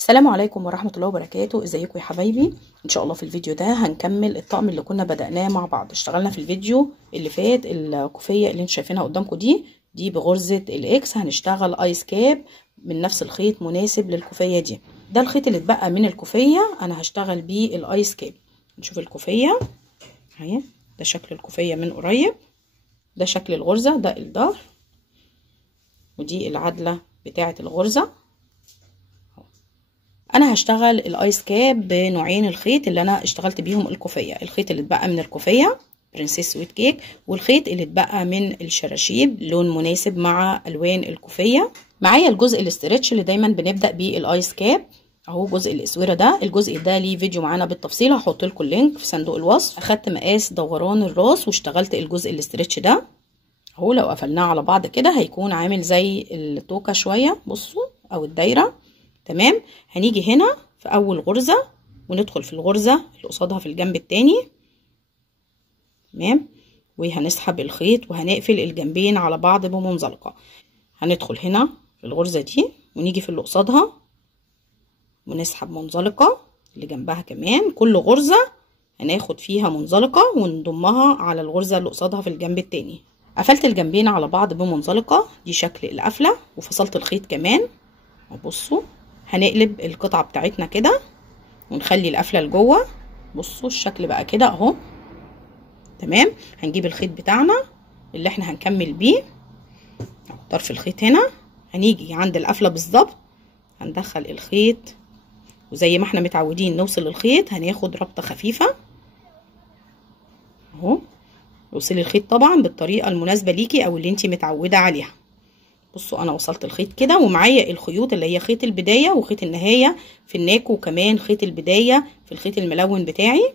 السلام عليكم ورحمة الله وبركاته. ازيكم يا حبايبي؟ ان شاء الله في الفيديو ده هنكمل الطقم اللي كنا بدأناه مع بعض. اشتغلنا في الفيديو اللي فات الكوفية اللي انتوا شايفينها قدامكم دي بغرزة الاكس. هنشتغل ايس كاب من نفس الخيط مناسب للكوفية دي. ده الخيط اللي اتبقى من الكوفية، انا هشتغل بيه الايس كاب. نشوف الكوفية اهي، ده شكل الكوفية من قريب، ده شكل الغرزة، ده الظهر، ودي العدلة بتاعة الغرزة. انا هشتغل الايس كاب بنوعين الخيط اللي انا اشتغلت بيهم الكوفيه. الخيط اللي اتبقى من الكوفيه برنسيس سويت كيك، والخيط اللي اتبقى من الشراشيب لون مناسب مع الوان الكوفيه. معايا الجزء الاسترتش اللي دايما بنبدا بيه الايس كاب اهو، جزء الاسوره ده. الجزء ده ليه فيديو معانا بالتفصيل، هحط لكم اللينك في صندوق الوصف. اخدت مقاس دوران الراس واشتغلت الجزء الاسترتش ده اهو. لو قفلناه على بعض كده هيكون عامل زي التوكه شويه، بصوا، او الدايره. تمام. هنيجي هنا في اول غرزة وندخل في الغرزة اللي قصادها في الجنب التاني. تمام. وهنسحب الخيط وهنقفل الجنبين على بعض بمنزلقة. هندخل هنا في الغرزة دي ونيجي في اللي قصادها ونسحب منزلقة اللي جنبها كمان. كل غرزة هناخد فيها منزلقة ونضمها على الغرزة اللي قصادها في الجنب التاني. قفلت الجنبين على بعض بمنزلقة، دي شكل القفلة، وفصلت الخيط كمان. وبصوا هنقلب القطعة بتاعتنا كده ونخلي القفلة لجوه. بصوا الشكل بقى كده اهو. تمام. هنجيب الخيط بتاعنا اللي احنا هنكمل بيه، طرف الخيط هنا، هنيجي عند القفلة بالظبط، هندخل الخيط وزي ما احنا متعودين نوصل الخيط هناخد ربطة خفيفة اهو. وصلي الخيط طبعا بالطريقة المناسبة ليكي او اللي انتي متعودة عليها. بصوا انا وصلت الخيط كده، ومعايا الخيوط اللي هي خيط البداية وخيط النهاية في الناك، وكمان خيط البداية في الخيط الملون بتاعي.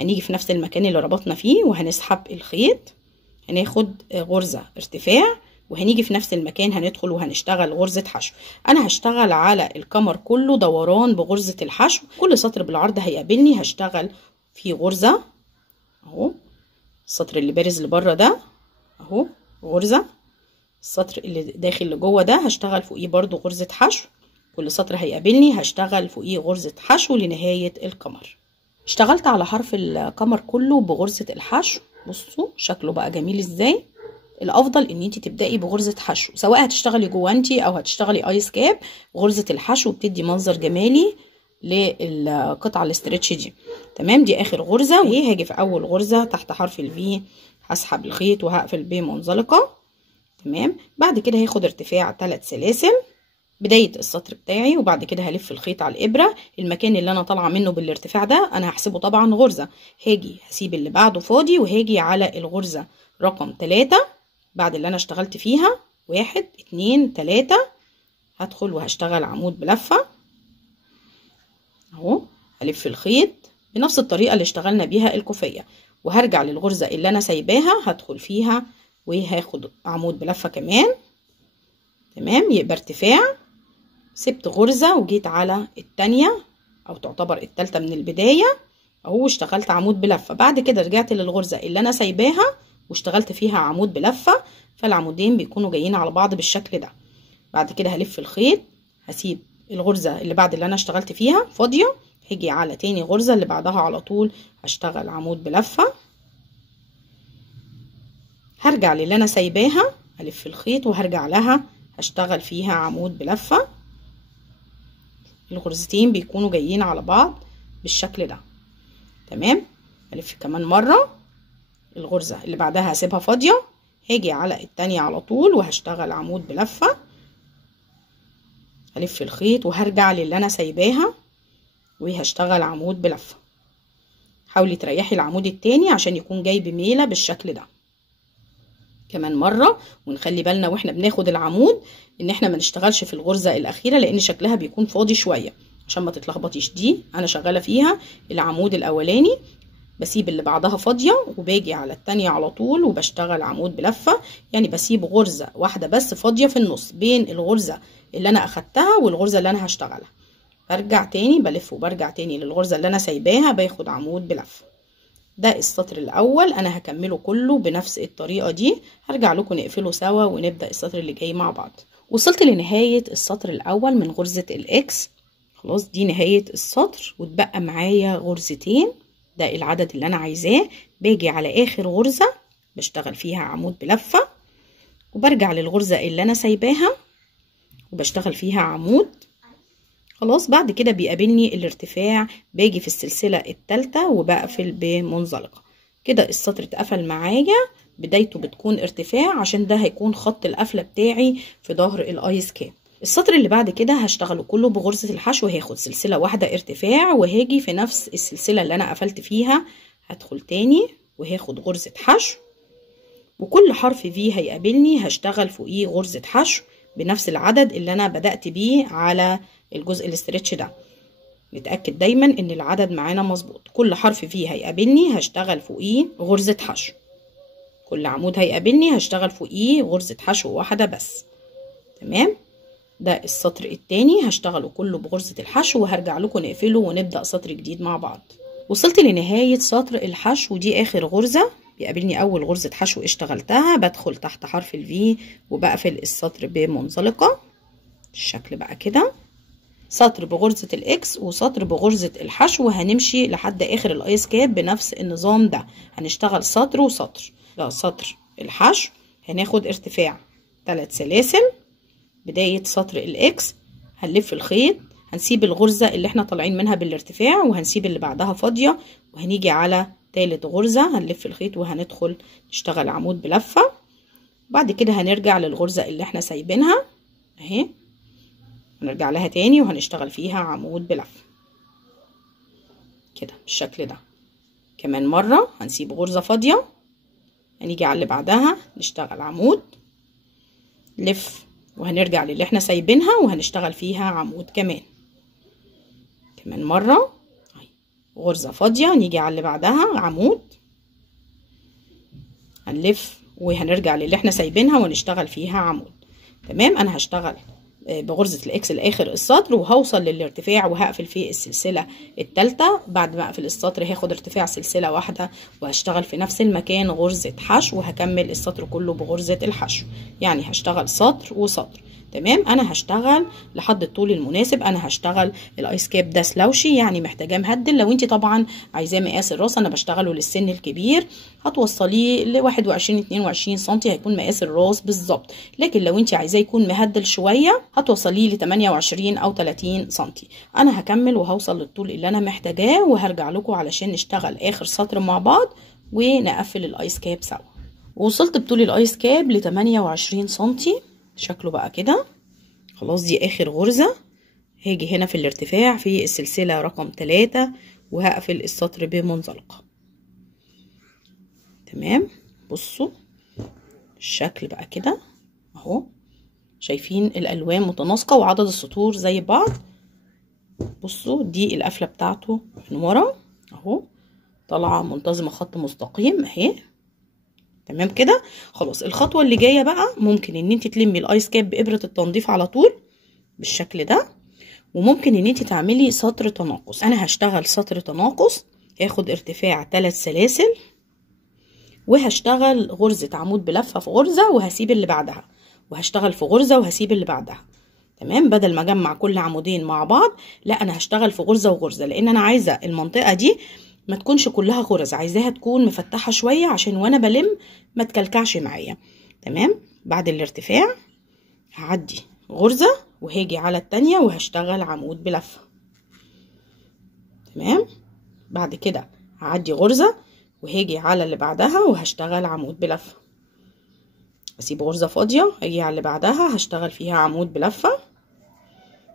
هنيجي في نفس المكان اللي ربطنا فيه وهنسحب الخيط، هناخد غرزة ارتفاع، وهنيجي في نفس المكان هندخل وهنشتغل غرزة حشو. انا هشتغل على الكمر كله دوران بغرزة الحشو. كل سطر بالعرض هيقابلني هشتغل فيه غرزة اهو. السطر اللي بارز لبره ده اهو غرزة، السطر اللي داخل لجوه ده هشتغل فوقيه برضو غرزة حشو. كل سطر هيقابلني هشتغل فوقيه غرزة حشو لنهاية القمر. اشتغلت على حرف القمر كله بغرزة الحشو. بصوا شكله بقى جميل ازاي. الافضل ان انت تبدأي بغرزة حشو، سواء هتشتغلي جوانتي او هتشتغلي ايس كاب. غرزة الحشو بتدي منظر جمالي للقطعة الاسترتش دي. تمام. دي اخر غرزة، وهي هاجي في اول غرزة تحت حرف الفي هسحب الخيط وهقفل بمنزلقة. تمام. بعد كده هاخد ارتفاع 3 سلاسل بداية السطر بتاعي، وبعد كده هلف الخيط على الابرة. المكان اللي انا طالعه منه بالارتفاع ده انا هحسبه طبعا غرزة. هاجي هسيب اللي بعده فاضي وهاجي على الغرزة رقم 3 بعد اللي انا اشتغلت فيها 1 2 3 هدخل وهشتغل عمود بلفة اهو. هلف الخيط بنفس الطريقة اللي اشتغلنا بيها الكوفية، وهرجع للغرزة اللي انا سايباها هدخل فيها وهاخد عمود بلفة كمان. تمام. يبقى ارتفاع، سبت غرزة وجيت على التانية او تعتبر التالتة من البداية اهو، اشتغلت عمود بلفة. بعد كده رجعت للغرزة اللي انا سايباها واشتغلت فيها عمود بلفة، فالعمودين بيكونوا جايين على بعض بالشكل ده. بعد كده هلف الخيط، هسيب الغرزة اللي بعد اللي انا اشتغلت فيها فاضية، هاجي على تاني غرزة اللي بعدها على طول هشتغل عمود بلفة. هرجع للي انا سايباها، هلف الخيط وهرجع لها هشتغل فيها عمود بلفة. الغرزتين بيكونوا جايين على بعض بالشكل ده. تمام. هلف كمان مرة، الغرزة اللي بعدها هسيبها فاضية، هاجي على التانية على طول وهشتغل عمود بلفة. هلف الخيط وهرجع للي انا سايباها وهشتغل عمود بلفة. حاولي تريحي العمود التاني عشان يكون جاي بميلة بالشكل ده. كمان مرة، ونخلي بالنا واحنا بناخد العمود ان احنا ما نشتغلش في الغرزة الاخيرة لان شكلها بيكون فاضي شوية عشان ما تتلخبطيش. دي انا شغالة فيها العمود الاولاني، بسيب اللي بعدها فاضية وباجي على التانية على طول وبشتغل عمود بلفة. يعني بسيب غرزة واحدة بس فاضية في النص بين الغرزة اللي انا اخدتها والغرزة اللي انا هشتغلها. برجع تاني بلف وبرجع تاني للغرزة اللي انا سايباها باخد عمود بلفة. ده السطر الاول، انا هكمله كله بنفس الطريقة دي. هرجع لكم نقفله سوا ونبدأ السطر اللي جاي مع بعض. وصلت لنهاية السطر الاول من غرزة الاكس. خلاص دي نهاية السطر، واتبقى معايا غرزتين، ده العدد اللي انا عايزاه. باجي على اخر غرزة بشتغل فيها عمود بلفة، وبرجع للغرزة اللي انا سايباها وبشتغل فيها عمود. خلاص بعد كده بيقابلني الارتفاع، باجي في السلسلة الثالثة وبقفل بمنزلقة. كده السطر اتقفل معايا، بدايته بتكون ارتفاع عشان ده هيكون خط القفلة بتاعي في ظهر الايس كاب. السطر اللي بعد كده هشتغله كله بغرزة الحشو، هاخد سلسلة واحدة ارتفاع وهاجي في نفس السلسلة اللي انا قفلت فيها هدخل تاني وهاخد غرزة حشو، وكل حرف في هيقابلني هشتغل فوقيه غرزة حشو بنفس العدد اللي انا بدأت بيه على الجزء الاسترتش ده. نتأكد دايما ان العدد معانا مظبوط. كل حرف فيه هيقابلني هشتغل فوقيه غرزة حشو، كل عمود هيقابلني هشتغل فوقيه غرزة حشو واحدة بس. تمام، ده السطر التاني هشتغله كله بغرزة الحشو، وهرجع لكم نقفله ونبدأ سطر جديد مع بعض. وصلت لنهاية سطر الحشو، دي اخر غرزة. بيقابلني اول غرزة حشو اشتغلتها، بدخل تحت حرف الفي وبقفل السطر بمنزلقة. الشكل بقى كده، سطر بغرزة الاكس وسطر بغرزة الحشو، وهنمشي لحد اخر الايس كاب بنفس النظام ده. هنشتغل سطر وسطر. ده سطر الحشو، هناخد ارتفاع 3 سلاسل. بداية سطر الاكس هنلف الخيط، هنسيب الغرزة اللي احنا طالعين منها بالارتفاع وهنسيب اللي بعدها فاضية، وهنيجي على تالت غرزة هنلف الخيط وهندخل نشتغل عمود بلفة. بعد كده هنرجع للغرزة اللي احنا سايبينها اهي، هنرجع لها تاني وهنشتغل فيها عمود بلفة كده بالشكل ده. كمان مرة هنسيب غرزة فاضية، هنيجي على اللي بعدها نشتغل عمود لف، وهنرجع للي احنا سايبينها وهنشتغل فيها عمود كمان مرة. غرزة فاضية، نيجي على اللي بعدها عمود، هنلف وهنرجع للي احنا سايبينها ونشتغل فيها عمود. تمام، انا هشتغل بغرزة الاكس لاخر السطر وهوصل للارتفاع وهقفل في السلسلة الثالثة. بعد ما اقفل السطر هاخد ارتفاع سلسلة واحدة وهشتغل في نفس المكان غرزة حشو، وهكمل السطر كله بغرزة الحشو. يعني هشتغل سطر وسطر. تمام، انا هشتغل لحد الطول المناسب. انا هشتغل الايس كاب ده سلاوشي، يعني محتاجاه مهدل. لو انت طبعا عايزاه مقاس الراس، انا بشتغله للسن الكبير، هتوصليه ل 21-22 سم هيكون مقاس الراس بالظبط. لكن لو انت عايزاه يكون مهدل شويه هتوصليه ل 28 او 30 سم. انا هكمل وهوصل للطول اللي انا محتاجاه وهرجع لكم علشان نشتغل اخر سطر مع بعض ونقفل الايس كاب سوا. وصلت بطول الايس كاب ل 28 سم. شكله بقى كده. خلاص دي اخر غرزة. هاجي هنا في الارتفاع في السلسلة رقم 3 وهقفل السطر بمنزلقة. تمام، بصوا الشكل بقى كده اهو، شايفين الالوان متناسقة وعدد السطور زي بعض. بصوا دي القفلة بتاعته من ورا اهو، طالعة منتظمة خط مستقيم اهي. تمام كده. خلاص الخطوه اللي جايه بقى ممكن ان انت تلمي الايس كاب بابره التنظيف على طول بالشكل ده، وممكن ان انت تعملي سطر تناقص. انا هشتغل سطر تناقص، هاخد ارتفاع 3 سلاسل وهشتغل غرزه عمود بلفه في غرزه وهسيب اللي بعدها، وهشتغل في غرزه وهسيب اللي بعدها. تمام، بدل ما اجمع كل عمودين مع بعض لا، انا هشتغل في غرزه وغرزه، لان انا عايزه المنطقه دي ما تكونش كلها غرز، عايزاها تكون مفتحه شويه عشان وانا بلم ما تكلكعش معايا. تمام، بعد الارتفاع هعدي غرزه وهاجي على التانية وهشتغل عمود بلفه. تمام، بعد كده هعدي غرزه وهاجي على اللي بعدها وهشتغل عمود بلفه، اسيب غرزه فاضيه هاجي على اللي بعدها هشتغل فيها عمود بلفه.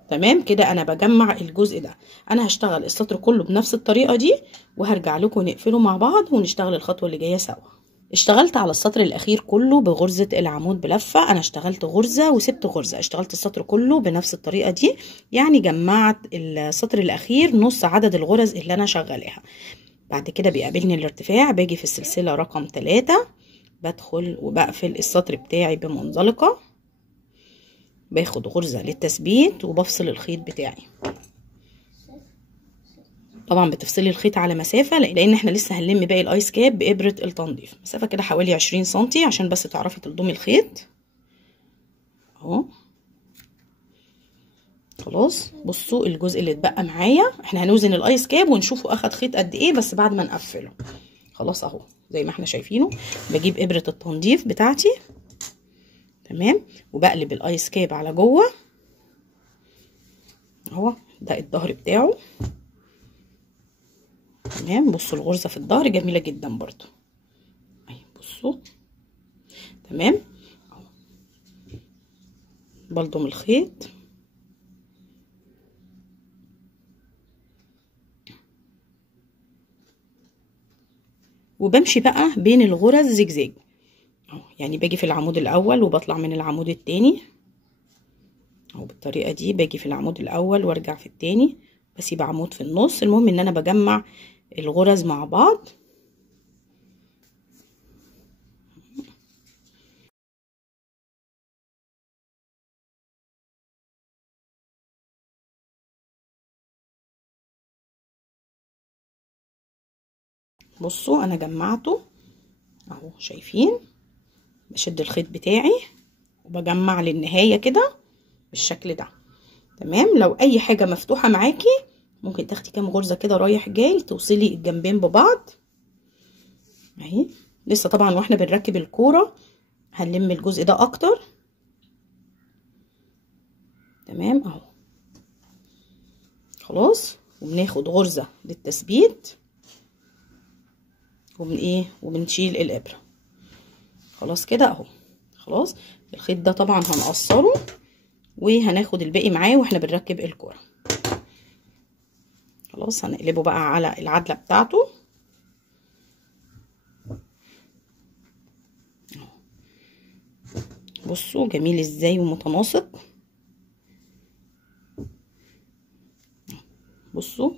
تمام كده، انا بجمع الجزء ده. انا هشتغل السطر كله بنفس الطريقه دي وهرجع لكم نقفله مع بعض ونشتغل الخطوه اللي جايه سوا. اشتغلت على السطر الاخير كله بغرزه العمود بلفه. انا اشتغلت غرزه وسبت غرزه، اشتغلت السطر كله بنفس الطريقه دي، يعني جمعت السطر الاخير نص عدد الغرز اللي انا شغالاها. بعد كده بيقابلني الارتفاع، باجي في السلسله رقم 3 بدخل وبقفل السطر بتاعي بمنزلقه، باخد غرزة للتثبيت وبفصل الخيط بتاعي. طبعا بتفصلي الخيط على مسافة لان احنا لسه هنلم باقي الايس كاب بإبرة التنظيف، مسافة كده حوالي 20 سنتي عشان بس تعرفي تلضمي الخيط اهو خلاص بصوا الجزء اللي اتبقى معايا، احنا هنوزن الايس كاب ونشوفه اخد خيط قد ايه بس بعد ما نقفله. خلاص اهو زي ما احنا شايفينه. بجيب ابرة التنظيف بتاعتي تمام، وبقلب الايس كاب على جوه اهو. ده الظهر بتاعه تمام. بصوا الغرزة في الظهر جميلة جدا برضو اهي، بصوا تمام. بلضم الخيط وبمشي بقى بين الغرز زجزاج اهو، يعني باجي في العمود الاول وبطلع من العمود التاني اهو بالطريقه دي. باجي في العمود الاول وارجع في التاني، بسيب عمود في النص. المهم ان انا بجمع الغرز مع بعض. بصوا انا جمعته اهو، شايفين؟ بشد الخيط بتاعي وبجمع للنهايه كده بالشكل ده تمام. لو اي حاجه مفتوحه معاكي ممكن تاخدي كام غرزه كده رايح جاي توصلي الجنبين ببعض اهي. لسه طبعا واحنا بنركب الكوره هنلم الجزء ده اكتر تمام اهو. خلاص وبناخد غرزه للتثبيت وبنشيل الابره. خلاص كده اهو. خلاص الخيط ده طبعا هنقصره وهناخد الباقي معاه واحنا بنركب الكوره. خلاص هنقلبه بقى على العدله بتاعته. بصوا جميل ازاي ومتناسق. بصوا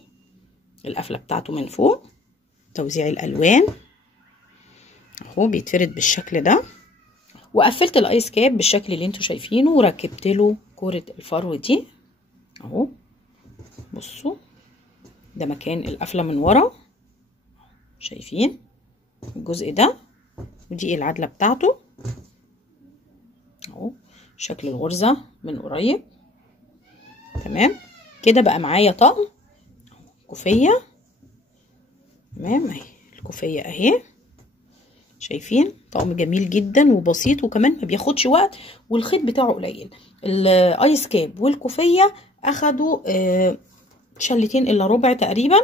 القفله بتاعته من فوق، توزيع الالوان اهو بيتفرد بالشكل ده. وقفلت الايس كاب بالشكل اللي انتوا شايفينه وركبت له كوره الفرو دي اهو. بصوا ده مكان القفله من ورا، شايفين الجزء ده، ودي العدله بتاعته اهو. شكل الغرزه من قريب تمام كده. بقى معايا طقم كوفيه تمام اهي. الكوفيه اهي، شايفين؟ طقم جميل جدا وبسيط وكمان ما بياخدش وقت والخيط بتاعه قليل. الايس كاب والكوفيه اخدوا شلتين الا ربع تقريبا،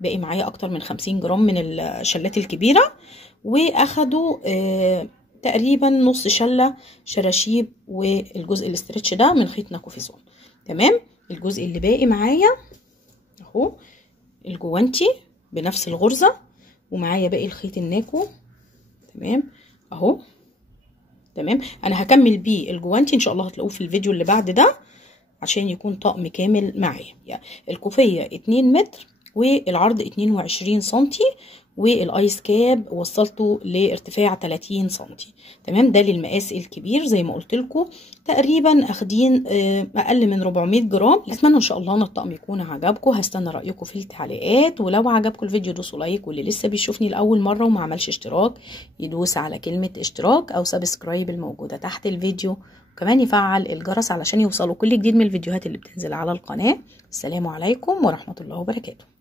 باقي معايا اكتر من 50 جرام من الشلات الكبيره، واخدوا تقريبا نص شله شراشيب والجزء الاسترتش ده من خيط ناكوفيسون تمام. الجزء اللي باقي معايا اهو الجوانتي بنفس الغرزه، ومعايا باقي الخيط الناكو تمام اهو تمام. انا هكمل بيه الجوانتي ان شاء الله، هتلاقوه في الفيديو اللي بعد ده عشان يكون طقم كامل معايا. يعني الكوفيه 2 متر والعرض 22 سنتي، والايس كاب وصلته لارتفاع 30 سنتي تمام. ده للمقاس الكبير زي ما قلت لكم، تقريبا اخدين اقل من 400 جرام. اتمنى ان شاء الله ان الطقم يكون عجبكم. هستنى رايكم في التعليقات، ولو عجبكم الفيديو دوسوا لايك، واللي لسه بيشوفني لاول مره وما عملش اشتراك يدوس على كلمه اشتراك او سبسكرايب الموجوده تحت الفيديو، وكمان يفعل الجرس علشان يوصلوا كل جديد من الفيديوهات اللي بتنزل على القناه. السلام عليكم ورحمه الله وبركاته.